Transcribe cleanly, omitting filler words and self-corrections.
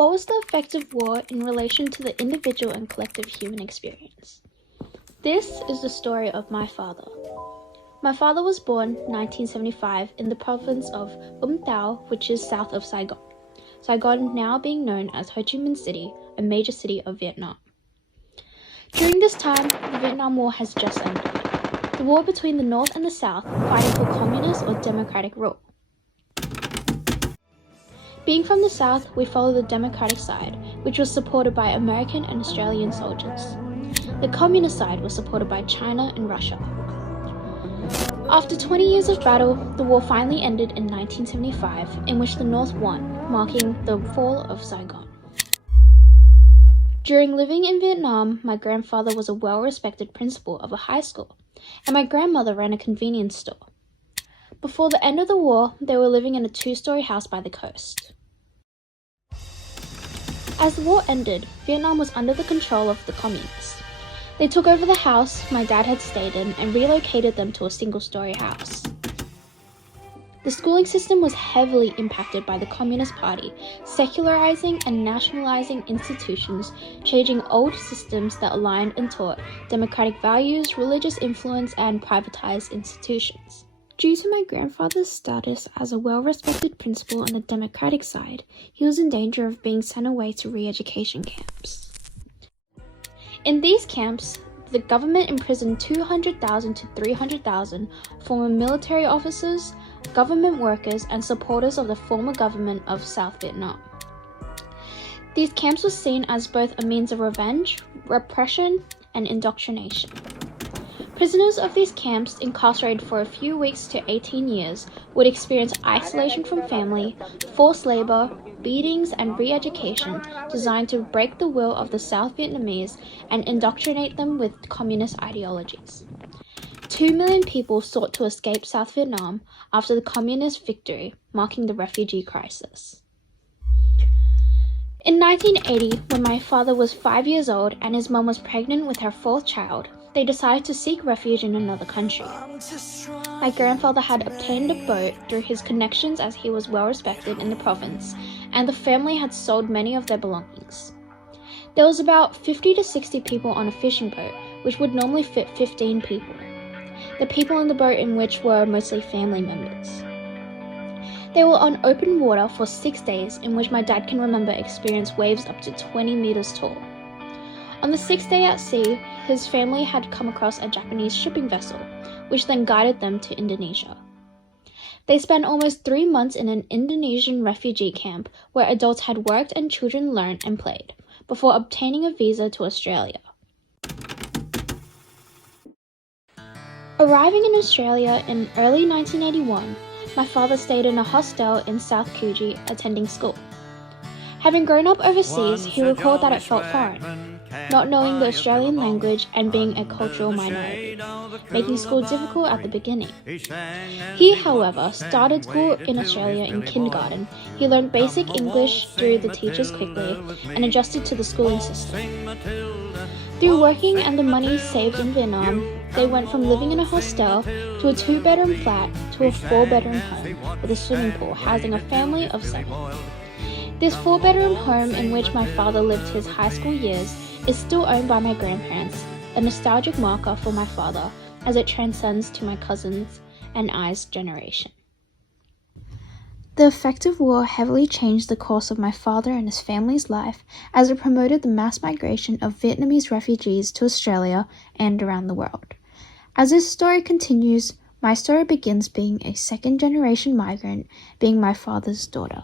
What was the effect of war in relation to the individual and collective human experience? This is the story of my father. My father was born 1975 in the province of Tao, which is south of Saigon. Saigon now being known as Ho Chi Minh City, a major city of Vietnam. During this time, the Vietnam War has just ended. The war between the North and the South, fighting for communist or democratic rule. Being from the South, we follow the democratic side, which was supported by American and Australian soldiers. The communist side was supported by China and Russia. After 20 years of battle, the war finally ended in 1975, in which the North won, marking the fall of Saigon. During living in Vietnam, my grandfather was a well-respected principal of a high school, and my grandmother ran a convenience store. Before the end of the war, they were living in a 2-story house by the coast. As the war ended, Vietnam was under the control of the communists. They took over the house my dad had stayed in and relocated them to a single-story house. The schooling system was heavily impacted by the Communist Party, secularizing and nationalizing institutions, changing old systems that aligned and taught democratic values, religious influence, and privatized institutions. Due to my grandfather's status as a well-respected principal on the democratic side, he was in danger of being sent away to re-education camps. In these camps, the government imprisoned 200,000 to 300,000 former military officers, government workers, and supporters of the former government of South Vietnam. These camps were seen as both a means of revenge, repression, and indoctrination. Prisoners of these camps, incarcerated for a few weeks to 18 years, would experience isolation from family, forced labor, beatings, and re-education designed to break the will of the South Vietnamese and indoctrinate them with communist ideologies. 2 million people sought to escape South Vietnam after the communist victory, marking the refugee crisis. In 1980, when my father was 5 years old and his mum was pregnant with her 4th child, they decided to seek refuge in another country. My grandfather had obtained a boat through his connections as he was well respected in the province, and the family had sold many of their belongings. There was about 50 to 60 people on a fishing boat, which would normally fit 15 people. The people on the boat in which were mostly family members. They were on open water for 6 days, in which my dad can remember experienced waves up to 20 meters tall. On the 6th day at sea, his family had come across a Japanese shipping vessel, which then guided them to Indonesia. They spent almost 3 months in an Indonesian refugee camp where adults had worked and children learned and played, before obtaining a visa to Australia. Arriving in Australia in early 1981, my father stayed in a hostel in South Coogee attending school. Having grown up overseas, he recalled that it felt foreign, not knowing the Australian language and being a cultural minority, making school difficult at the beginning. He, however, started school in Australia in kindergarten. He learned basic English through the teachers quickly and adjusted to the schooling system. Through working and the money saved in Vietnam, they went from living in a hostel to a 2-bedroom flat to a 4-bedroom home with a swimming pool housing a family of 7. This 4-bedroom home in which my father lived his high school years is still owned by my grandparents, a nostalgic marker for my father as it transcends to my cousins and I's generation. The effect of war heavily changed the course of my father and his family's life as it promoted the mass migration of Vietnamese refugees to Australia and around the world. As this story continues, my story begins being a 2nd-generation migrant, being my father's daughter.